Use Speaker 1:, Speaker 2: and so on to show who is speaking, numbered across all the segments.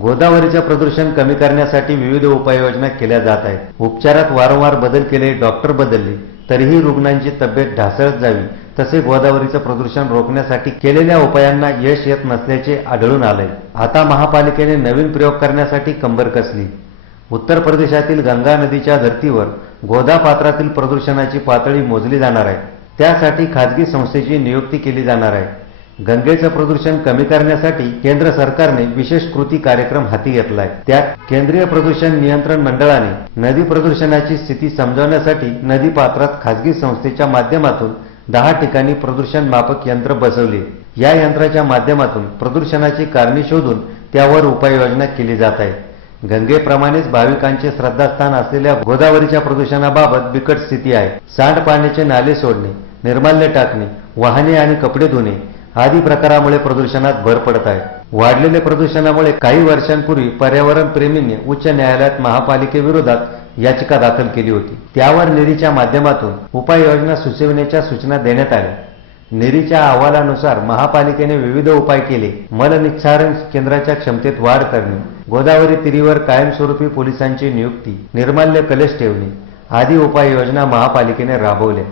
Speaker 1: गोदावरीचं प्रदूषण कमी करण्यासाठी विविध उपाययोजना केल्या जात आहेत. उपचारात वारंवार बदल केले डॉक्टर बदलले तरीही रुग्णांची तब्येत ढासळत जावी तसे गोदावरीचं प्रदूषण रोखण्यासाठी केलेल्या उपायांना यश येत नसल्याचे आढळून आले. आता महापालिकेने नवीन प्रयोग करण्यासाठी कंबर कसली? उत्तर प्रदेशातील गंगा नदीच्या धर्तीवर गोदा पात्रातील प्रदूषणाची पातळी मोजली जाणार आहे. त्यासाठी खाजगी संस्थेची नियुक्ती केली जाणार आहे. गंगेचं प्रदूषण कमी करण्यासाठी केंद्र सरकारने विशेष कृती कार्यक्रम हाती घेतलाय. त्यात केंद्रीय प्रदूषण नियंत्रण मंडळाने नदी प्रदूषणाची स्थिती समजवण्यासाठी नदी पात्रात खाजगी संस्थेच्या माध्यमातून दहा ठिकाणी प्रदूषण मापक यंत्र बसवले. या यंत्राच्या माध्यमातून प्रदूषणाची कारणे शोधून त्यावर उपाययोजना केली जात आहे. गंगेप्रमाणेच भाविकांचे श्रद्धास्थान असलेल्या गोदावरीच्या प्रदूषणाबाबत बिकट स्थिती आहे. सांडपाण्याचे नाले सोडणे निर्माल्य टाकणे वाहने आणि कपडे धुणे आदी प्रकारामुळे प्रदूषणात भर पडत आहे. वाढलेल्या प्रदूषणामुळे काही वर्षांपूर्वी पर्यावरण प्रेमींनी उच्च न्यायालयात महापालिकेविरोधात याचिका दाखल केली होती. त्यावर निरीच्या माध्यमातून उपाययोजना सुचविण्याच्या सूचना देण्यात आल्या. निरीच्या अहवालानुसार महापालिकेने विविध उपाय केले. मलनिच्छारण केंद्राच्या क्षमतेत वाढ करणे गोदावरी तिरीवर कायमस्वरूपी पोलिसांची नियुक्ती निर्माल्य कलश ठेवणे आदी उपाययोजना महापालिकेने राबवल्या.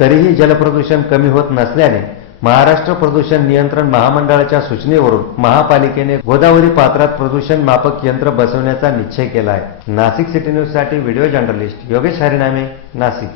Speaker 1: तरीही जलप्रदूषण कमी होत नसल्याने महाराष्ट्र प्रदूषण नियंत्रण महामंडळाच्या सूचनेवरून महापालिकेने गोदावरी पात्रात प्रदूषण मापक यंत्र बसवण्याचा निश्चय केला आहे नाशिक सिटी न्यूजसाठी व्हिडिओ जर्नलिस्ट योगेश हरिनामे नाशिक.